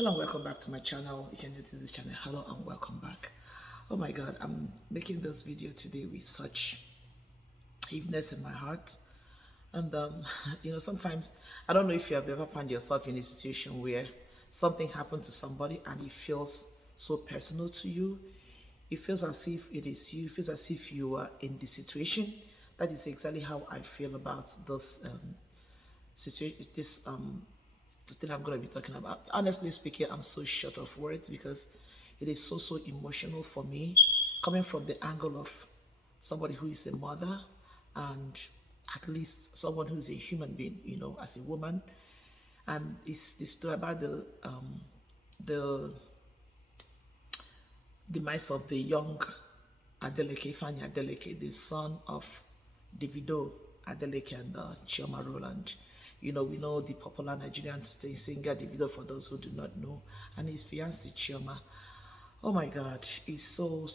Hello and welcome back to my channel. If you're new to this channel, hello and welcome back. Oh my god, I'm making this video today with such heaviness in my heart. And sometimes I don't know if you have ever found yourself in a situation where something happened to somebody and it feels so personal to you. It feels as if it is you. It feels as if you are in the situation. That is exactly how I feel about this situation, the thing I'm going to be talking about. Honestly speaking, I'm so short of words because it is so emotional for me, coming from the angle of somebody who is a mother and at least someone who is a human being, as a woman. And it's the story about the demise of the young Ifeanyi Adeleke, the son of Davido Adeleke and Chioma Roland. We know the popular Nigerian singer Davido, for those who do not know, and his fiancée Chioma. Oh my God, it's so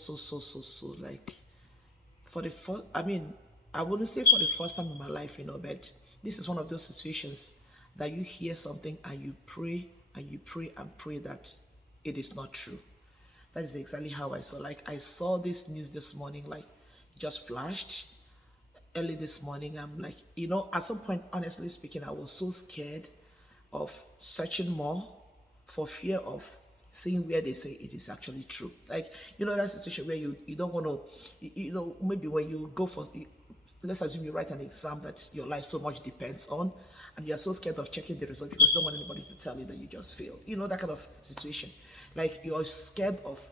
like for the first. I mean, I wouldn't say for the first time in my life, but this is one of those situations that you hear something and you pray and you pray and pray that it is not true. That is exactly how I saw. Like I saw this news this morning, like just flashed early this morning. I'm like, at some point, honestly speaking, I was so scared of searching more for fear of seeing where they say it is actually true. Like, that situation where you don't want to, maybe when you go for, let's assume you write an exam that your life so much depends on, and you're so scared of checking the result because you don't want anybody to tell you that you just failed. That kind of situation. Like you're scared of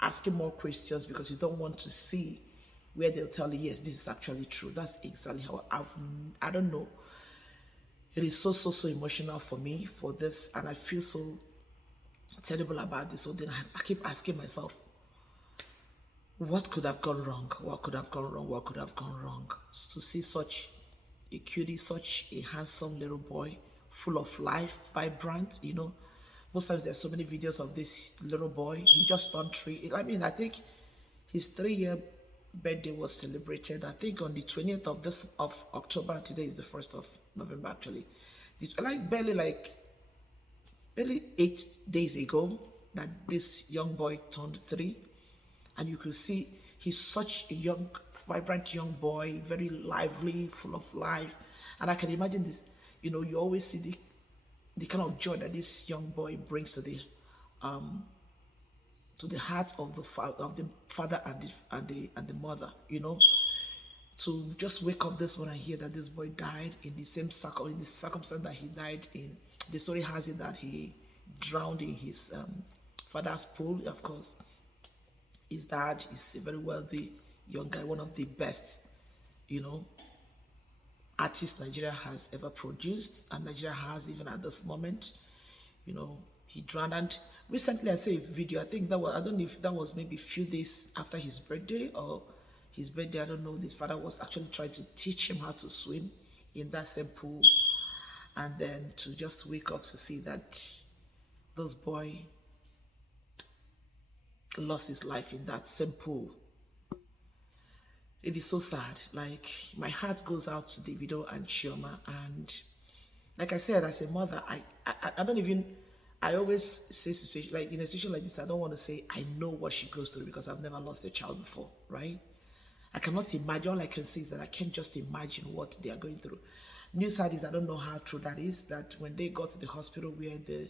asking more questions because you don't want to see where they'll tell you, yes, this is actually true. That's exactly how I don't know. It is so emotional for me for this, and I feel so terrible about this. So then I keep asking myself, what could have gone wrong? What could have gone wrong? What could have gone wrong? To see such a cutie, such a handsome little boy, full of life, vibrant, Most times there's so many videos of this little boy. He just turned 3. I mean, I think his 3-year birthday was celebrated, I think, on the 20th of October, and today is the 1st of November, actually. This, barely 8 days ago that this young boy turned 3, and you could see he's such a young, vibrant young boy, very lively, full of life. And I can imagine this, you always see the kind of joy that this young boy brings to the heart of the father and the mother, to just wake up this one and hear that this boy died in the same in the circumstance that he died in. The story has it that he drowned in his father's pool. Of course, his dad is a very wealthy young guy, one of the best, you know, artists Nigeria has ever produced, and Nigeria has even at this moment. He drowned. And recently I saw a video, I think that was, I don't know if that was maybe a few days after his birthday or his birthday, I don't know. His father was actually trying to teach him how to swim in that same pool, and then to just wake up to see that this boy lost his life in that same pool. It is so sad. Like, my heart goes out to Davido and Chioma. And like I said, as a mother, I don't even, I always say situation, like in a situation like this, I don't want to say I know what she goes through because I've never lost a child before, right? I cannot imagine. All I can say is that I can't just imagine what they are going through. News side is, I don't know how true that is, that when they got to the hospital where the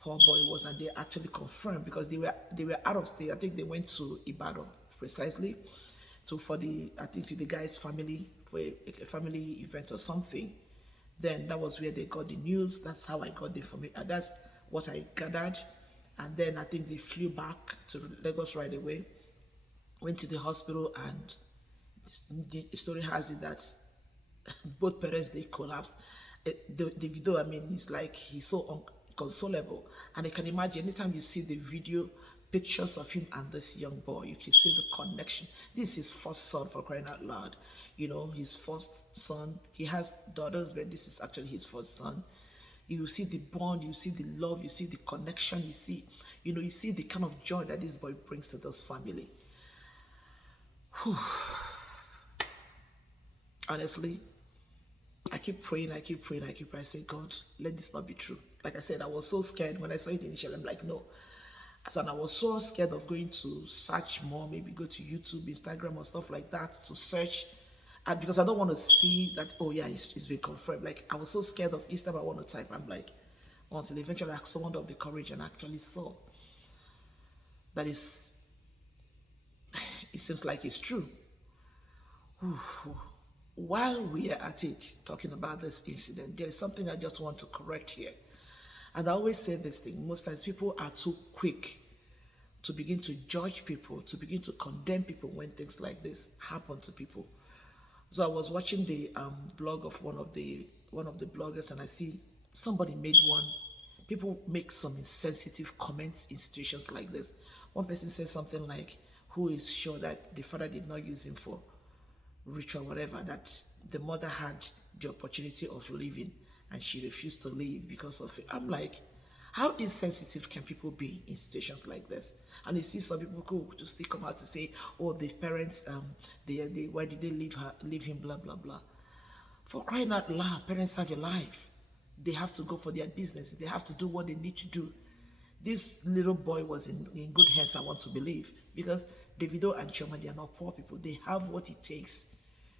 poor boy was, and they actually confirmed, because they were out of state. I think they went to Ibadan precisely I think to the guy's family for a family event or something. Then that was where they got the news. That's how I got the information. That's what I gathered. And then I think they flew back to Lagos right away, went to the hospital, and the story has it that both parents, they collapsed. The video, I mean, it's like he's so inconsolable. And I can imagine anytime you see the video, pictures of him and this young boy, you can see the connection. This is his first son, for crying out loud. His first son. He has daughters, but this is actually his first son. You see the bond, you see the love, you see the connection, you see the kind of joy that this boy brings to this family. Whew. Honestly, I keep praying, I say, God, let this not be true. Like I said, I was so scared when I saw it initially. I'm like, no. So I was so scared of going to search more, maybe go to YouTube, Instagram, or stuff like that to search. And because I don't want to see that, oh yeah, it's been confirmed. Like I was so scared of each time I want to type. I'm like, until eventually I summoned up the courage and actually saw that is, it seems like it's true. While we are at it, talking about this incident, there is something I just want to correct here. And I always say this thing, most times people are too quick to begin to judge people, to begin to condemn people when things like this happen to people. So I was watching the blog of one of the bloggers, and I see somebody made one. People make some insensitive comments in situations like this. One person said something like, "Who is sure that the father did not use him for ritual, whatever? That the mother had the opportunity of leaving, and she refused to leave because of it." I'm like, how insensitive can people be in situations like this? And you see some people who just still come out to say, "Oh, the parents, why did they leave him, blah blah blah." For crying out loud, parents have a life. They have to go for their business. They have to do what they need to do. This little boy was in good hands, I want to believe, because Davido and Chioma, they are not poor people. They have what it takes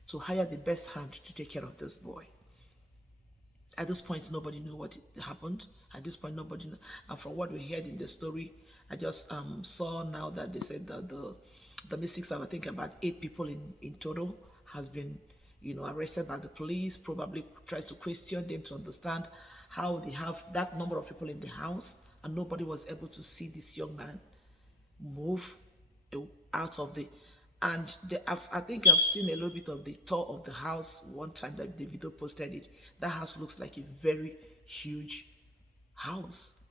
to hire the best hand to take care of this boy. At this point, nobody knew what happened. At this point, nobody knew. And from what we heard in the story, I just saw now that they said that the domestics, I think about 8 people in total, has been, arrested by the police. Probably tries to question them to understand how they have that number of people in the house, and nobody was able to see this young man move out of the. And I think I've seen a little bit of the tour of the house one time that the video posted it. That house looks like a very huge house.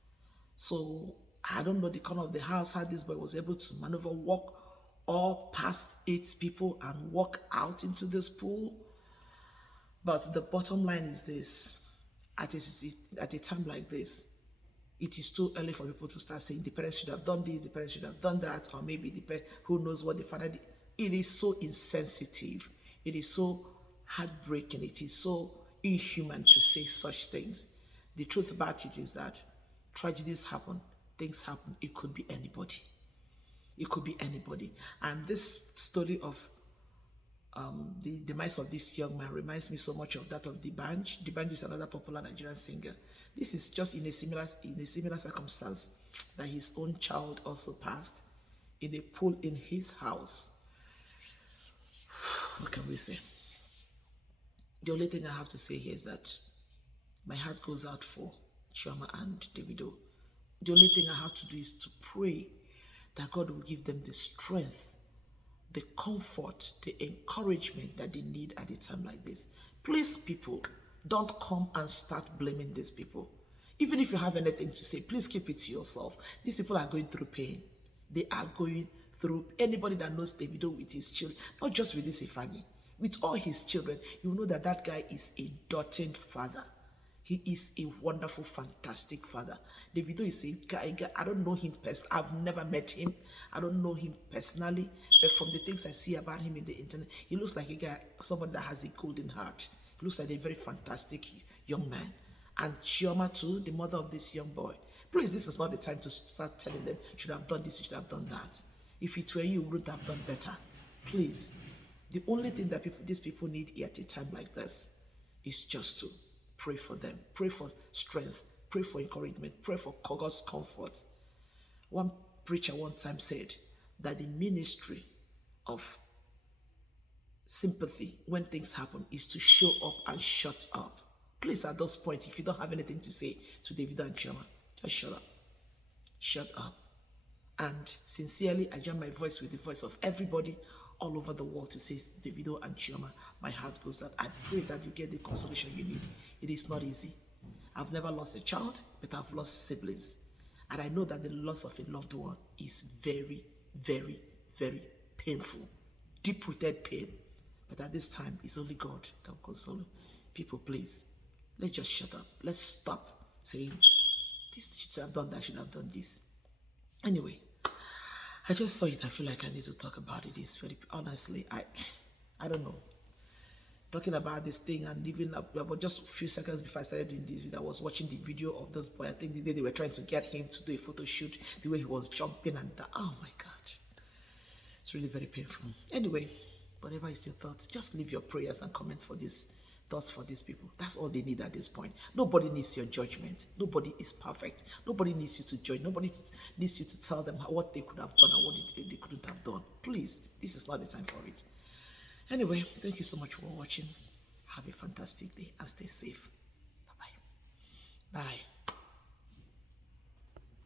So I don't know the corner of the house, how this boy was able to maneuver, walk all past 8 people and walk out into this pool. But the bottom line is this: at a time like this, it is too early for people to start saying the parents should have done this, the parents should have done that, or maybe the parent, who knows what the father did. It is so insensitive. It is so heartbreaking. It is so inhuman to say such things. The truth about it is that tragedies happen, things happen. It could be anybody. It could be anybody. And this story of the demise of this young man reminds me so much of that of D'banj. D'banj is another popular Nigerian singer. This is just in a similar circumstance, that his own child also passed in a pool in his house. What can we say? The only thing I have to say here is that my heart goes out for Chioma and Davido. The only thing I have to do is to pray that God will give them the strength, the comfort, the encouragement that they need at a time like this. Please, people, don't come and start blaming these people. Even if you have anything to say, please keep it to yourself. These people are going through pain. They are going through, anybody that knows Davido with his children, not just with this Ifeanyi, with all his children, you know that that guy is a doting father. He is a wonderful, fantastic father. Davido is a guy, I don't know him personally. I've never met him. I don't know him personally. But from the things I see about him in the internet, he looks like a guy, someone that has a golden heart. He looks like a very fantastic young man. And Chioma too, the mother of this young boy. Please, this is not the time to start telling them, you should have done this, you should have done that. If it were you, wouldn't have done better. Please. The only thing that these people need at a time like this is just to pray for them, pray for strength, pray for encouragement, pray for God's comfort. One preacher one time said that the ministry of sympathy when things happen is to show up and shut up. Please, at those points, if you don't have anything to say to Davido and Chioma, just shut up. Shut up. And sincerely, I join my voice with the voice of everybody all over the world to say, Davido and Chioma, my heart goes out. I pray that you get the consolation you need. It is not easy. I've never lost a child, but I've lost siblings. And I know that the loss of a loved one is very, very, very painful. Deep-rooted pain. But at this time, it's only God that will console. People, please, let's just shut up. Let's stop saying, this should have done that, should have done this. Anyway, I just saw it. I feel like I need to talk about it. It's very, honestly, I don't know. talking about this thing, and even about just a few seconds before I started doing this video, I was watching the video of this boy. I think the day they were trying to get him to do a photo shoot, the way he was jumping and oh my God. It's really very painful. Anyway, whatever is your thoughts, just leave your prayers and comments for this thoughts for these people. That's all they need at this point. Nobody needs your judgment. Nobody is perfect. Nobody needs you to judge. Nobody needs you to tell them what they could have done and what they couldn't have done. Please, this is not the time for it. Anyway, thank you so much for watching. Have a fantastic day and stay safe. Bye-bye. Bye.